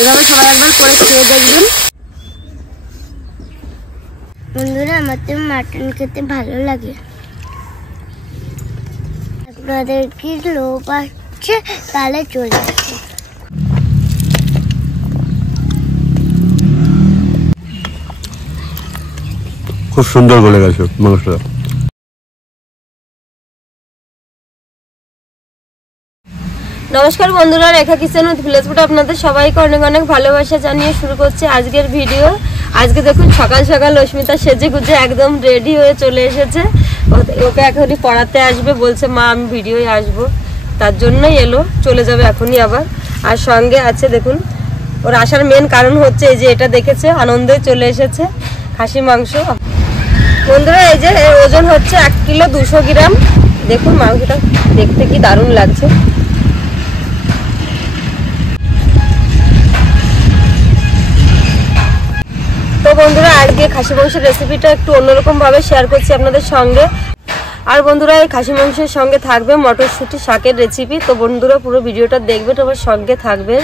এভাবে সবাই একবার করে খেয়ে দেখবেন। বন্ধুরা, আমার তো মাটন খেতে ভালো লাগে। আপনাদের কি লোভ আছে তাহলে চলে আসুন। খুব সুন্দর গলে গেছে মাংসটা। নমস্কার বন্ধুরা, রেখা কিচেন উইথ ভিলেজ ফুড আপনাদের সবাইকে অনেক অনেক ভালোবাসা জানিয়ে শুরু করছি আজকের ভিডিও। আজকে দেখুন সকাল সকাল অস্মিতা সেজে গুজে একদম রেডি হয়ে চলে এসেছে। ওকে এখনই পড়াতে আসবে, বলছে মা আমি ভিডিওয় আসবো, তার জন্যই এলো, চলে যাবে এখনই আবার। আর সঙ্গে আছে দেখুন, ওর আসার মেন কারণ হচ্ছে এই যে এটা দেখেছে, আনন্দে চলে এসেছে খাসি মাংস। বন্ধুরা এই যে এর ওজন হচ্ছে 1 কিলো 200 গ্রাম। দেখুন মাংসটা দেখতে কি দারুণ লাগছে। তো বন্ধুরা আজকে খাসি মাংসের রেসিপিটা একটু অন্যরকম ভাবে শেয়ার করছি আপনাদের সঙ্গে। আর বন্ধুরা এই খাসি মাংসের সঙ্গে থাকবে মটরশুঁটি শাকের রেসিপি। তো বন্ধুরা পুরো ভিডিওটা দেখবে, তোমার সঙ্গে থাকবে।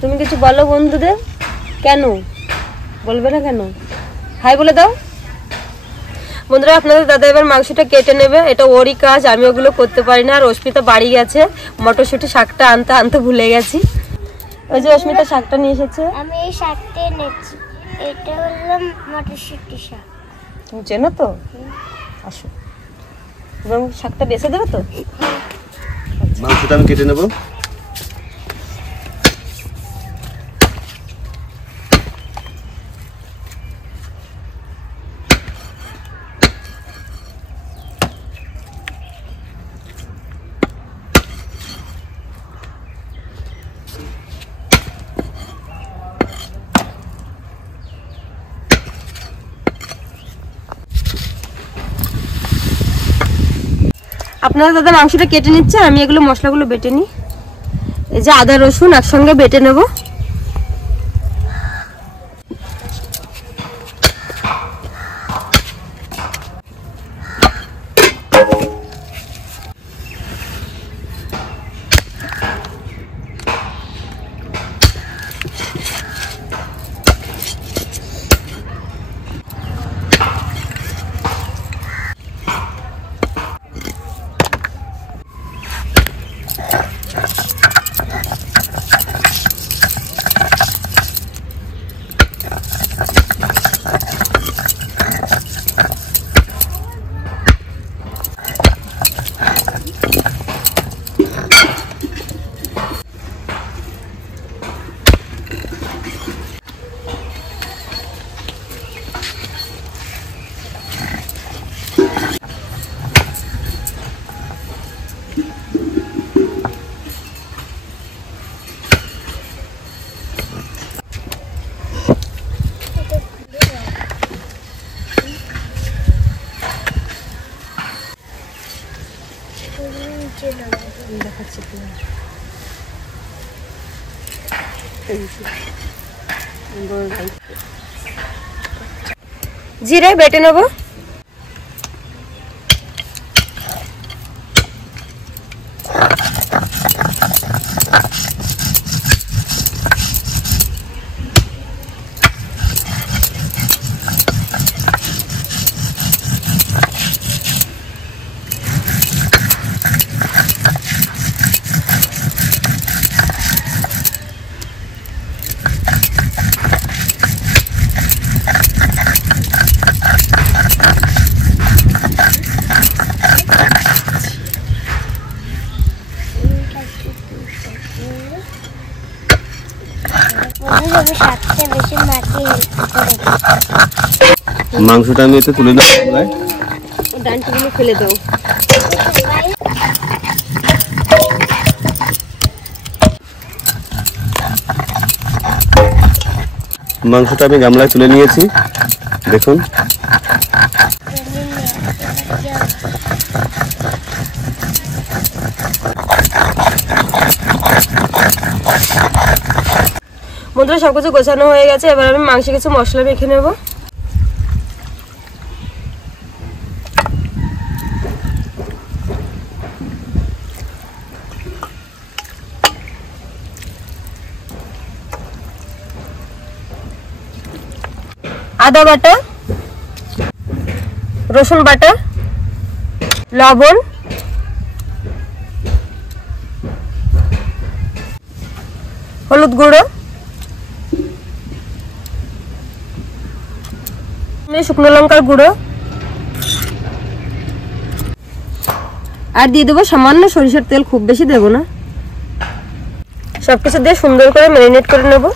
তুমি কিছু বলো বন্ধুদের। কেন বলবে না কেন? হাই বলে দাও। বন্ধুরা আপনাদের দাদা এবার মাংসটা কেটে নেবে, এটা ওরই কাজ, আমি ওগুলো করতে পারি না। আর অস্মিতা বাড়ি গেছে, মটরশুঁটি শাকটা আনতে ভুলে গেছি। ওই যে অস্মিতা শাকটা নিয়ে এসেছে। আমি এই শাকটা এনেছি, এটা হলো মটরশুঁটি শাক। তুমি চেনো তো? আসো, এবং শাকটা বেছে দেবে তো। মাংসটা আমি কেটে নেবো। আপনারা দাদা মাংসটা কেটে নিচ্ছে, আমি এগুলো মশলাগুলো বেটে নিই। এই যে আদা রসুন একসঙ্গে বেটে নেব। জিরে বেটে নেব। মাংসটা আমি এতে তুলে নেবো। ডান্টিগুলো ফেলে দাও। মাংসটা আমি গামলায় তুলে নিয়েছি, দেখুন। বন্ধুরা সবকিছু গোছানো হয়ে গেছে, এবার আমি মাংসে কিছু মশলা মেখে নেব। আদা বাটা, রসুন বাটা, লবণ, হলুদ গুঁড়ো, শুকনো লঙ্কার গুঁড়ো, আর দিয়ে দেবো সামান্য সরিষার তেল, খুব বেশি দেবো না। সবকিছু দিয়ে সুন্দর করে ম্যারিনেট করে নেব।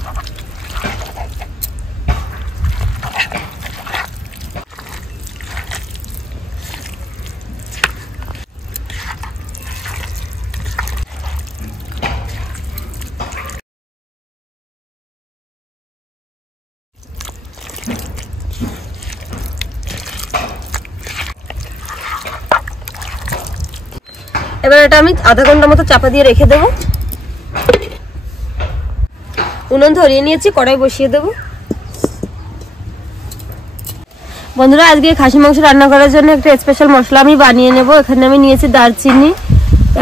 এবার এটা আমি আধা ঘন্টা মতো চাপা দিয়ে রেখে দেবো। উনুন ধরিয়ে নিয়েছি, কড়াই বসিয়ে দেবো। বন্ধুরা, আজকে খাসি মাংস রান্না করার জন্য একটা স্পেশাল মশলা আমি বানিয়ে নেব। এখানে আমি নিয়েছি দারচিনি,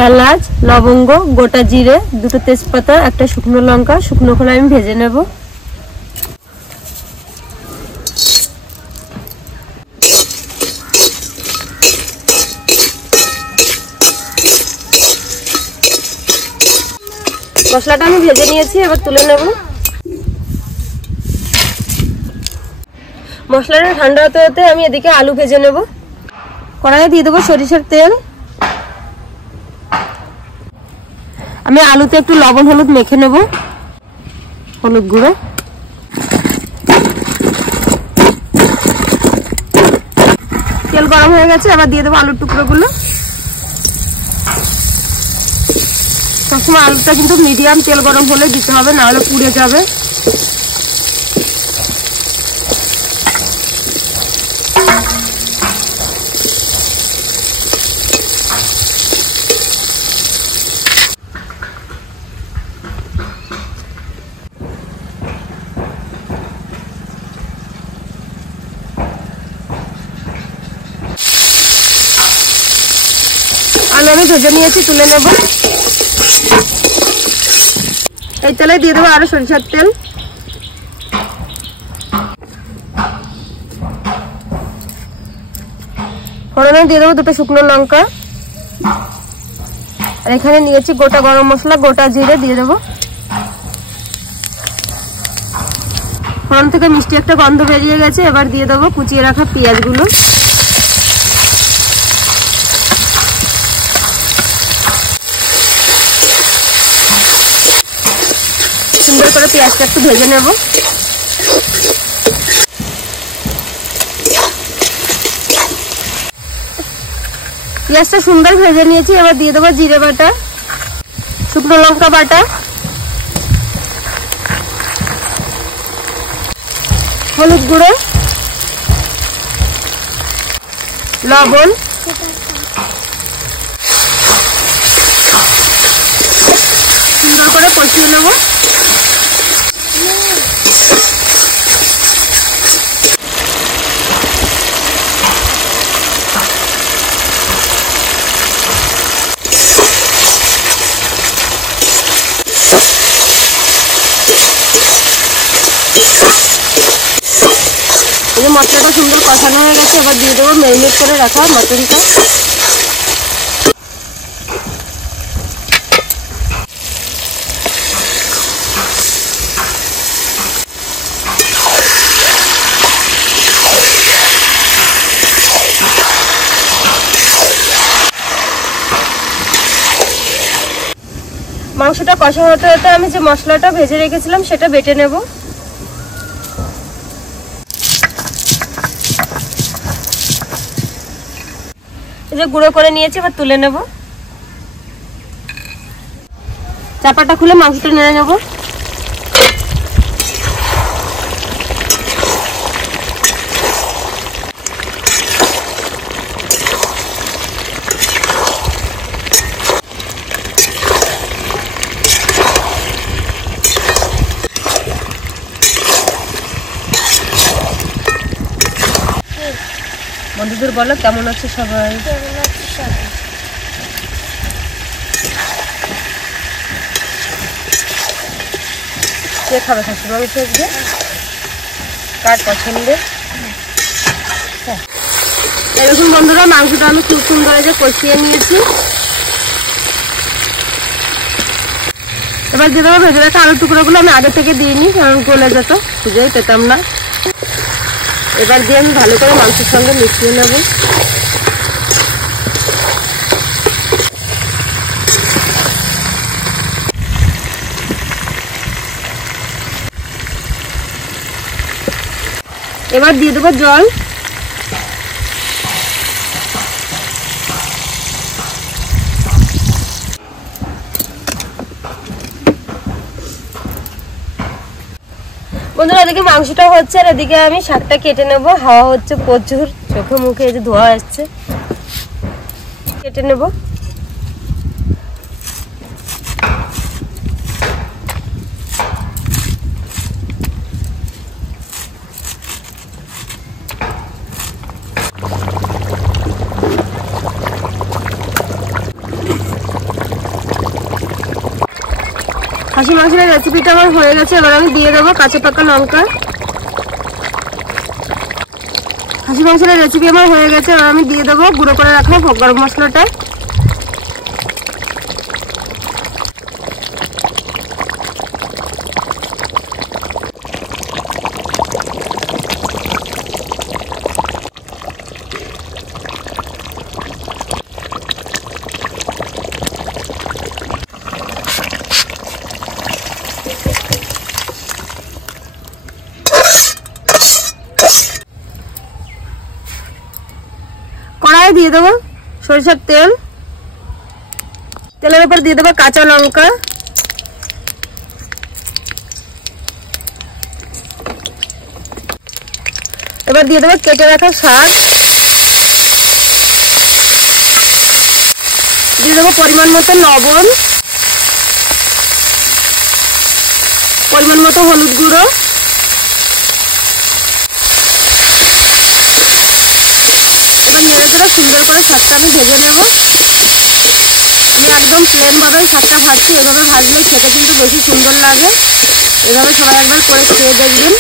এলাচ, লবঙ্গ, গোটা জিরে, দুটো তেজপাতা, একটা শুকনো লঙ্কা, শুকনো খোলা আমি ভেজে নেব। মশলাটা আমি ভেজে নিয়েছি, এবার তুলে নেব। মশলাটা ঠান্ডা হতে হতে আমি এদিকে আলু ভেজে নেব। কড়াইয়ে দিয়ে দেবো সরিষার তেল। আমি আলুতে একটু লবণ হলুদ মেখে নেব, হলুদ গুঁড়ো, তেল গরম হয়ে গেছে, এবার দিয়ে দেবো আলুর টুকরোগুলো। সবসময় আলুটা কিন্তু মিডিয়াম তেল গরম হলে দিতে হবে, না হলে পুড়ে যাবে। আলু আমি ভেজে নিয়েছি, তুলে নেব। এই তেলে দিয়ে দেবো আরো সরিষার তেল। ফোড়নে দিয়ে দেবো দুটো শুকনো লঙ্কা, আর এখানে নিয়েছি গোটা গরম মশলা, গোটা জিরে দিয়ে দেবো। ফোড়ন থেকে মিষ্টি একটা গন্ধ বেরিয়ে গেছে, এবার দিয়ে দেবো কুচিয়ে রাখা পেঁয়াজগুলো। সুন্দর করে পেঁয়াজটা একটু ভেজে নেব। পেঁয়াজটা সুন্দর ভেজে নিয়েছি, এবার দিয়ে দেবো জিরে বাটা, শুকনো লঙ্কা বাটা, হলুদ গুঁড়ো, লবণ, সুন্দর করে কষিয়ে নেব। মশলাটা সুন্দর কষানো হয়ে গেছে, এবার দিয়ে দেবো ম্যারিনেট করে রাখা মটনটা। মাংসটা কষা হতে হতে আমি যে মশলাটা ভেজে রেখেছিলাম সেটা বেটে নেব। যে গুঁড়ো করে নিয়েছি, এবার তুলে নেব। চাপাটা খুলে মাংসটা নেড়ে নেব। বন্ধুদের বলো কেমন আছে সবাই। কে খাবে খাসি মাংস? কার পছন্দের? এরকম বন্ধুরা মাংসটা আমি খুব সুন্দর করে কষিয়ে নিয়েছি। এবার দিয়ে দেবো ভেজে রাখা আলুর টুকরোগুলো, আমি আগে থেকে দিইনি কারণ গলে যেত, খুঁজেই পেতাম না। এবার দিয়ে আমি ভালো করে মাংসের সঙ্গে মিশিয়ে নেব। এবার দিয়ে দেবো জল। বন্ধুরা এদিকে মাংসটা হচ্ছে আর এদিকে আমি শাকটা কেটে নেব। হাওয়া হচ্ছে প্রচুর, চোখে মুখে এই যে ধোয়া আসছে, কেটে নেব। খাসি মাংসের রেসিপিটা আমার হয়ে গেছে। এবার আমি দিয়ে দেবো কাঁচা পাকা লঙ্কা। খাসি মাংসের রেসিপি আমার হয়ে গেছে। এবার আমি দিয়ে দেবো গুঁড়ো করে রাখা গরম মশলাটা। কড়াই দিয়ে দেবো সরিষার তেল, তেলের উপর দিয়ে দেবো কাঁচা লঙ্কা, এবার দিয়ে দেবো কেটে রাখা শাক, দিয়ে দেবো পরিমাণ মতো লবণ, পরিমাণ মতো হলুদ গুঁড়ো, নেড়ে চেড়ে সুন্দর করে শাকটা আমি ভেজে নেব। আমি একদম প্লেন ভাবে শাকটা ভাজছি, এভাবে ভাজলে খেতে কিন্তু বেশি সুন্দর লাগে। এভাবে সবাই একবার করে খেয়ে দেখবেন।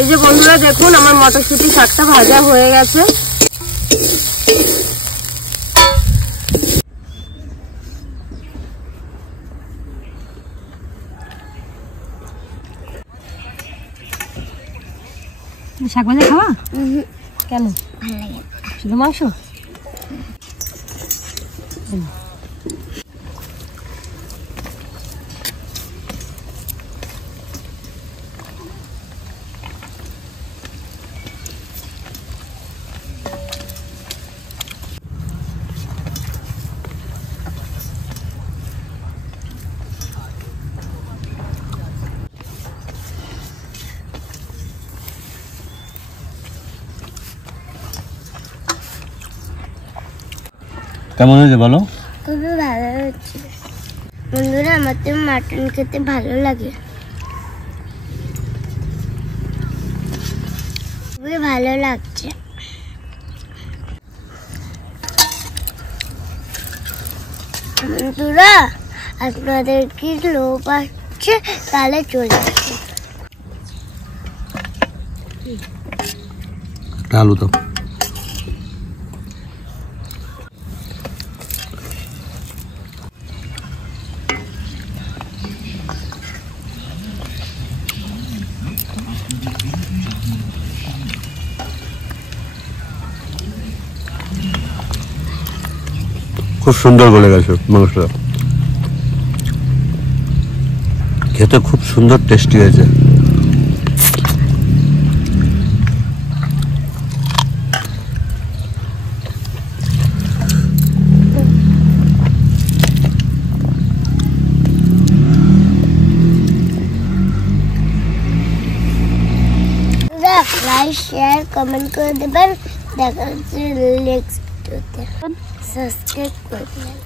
এই যে বন্ধুরা দেখুন আমার মটরশুঁটি শাকটা ভাজা হয়ে গেছে। শাক ভাজা খাওয়া কেন ভালো লাগে? শুধু মাংস? কেমন হয়েছে বলো? খুবই ভালো হচ্ছে বন্ধুরা। আমার তো মাটন খেতে ভালো লাগে, খুবই ভালো লাগছে। বন্ধুরা আপনাদের কি লোভ আসছে তাহলে চলে আসুন। আলু তো খুব সুন্দর গলে গেছে মাংসটা, খেতে খুব সুন্দর টেস্টি হয়েছে। লাইক শেয়ার কমেন্ট করে দেবেন। দেখা হচ্ছে নেক্সট ভিডিওতে। সাবস্ক্রাইব করে দেবেন।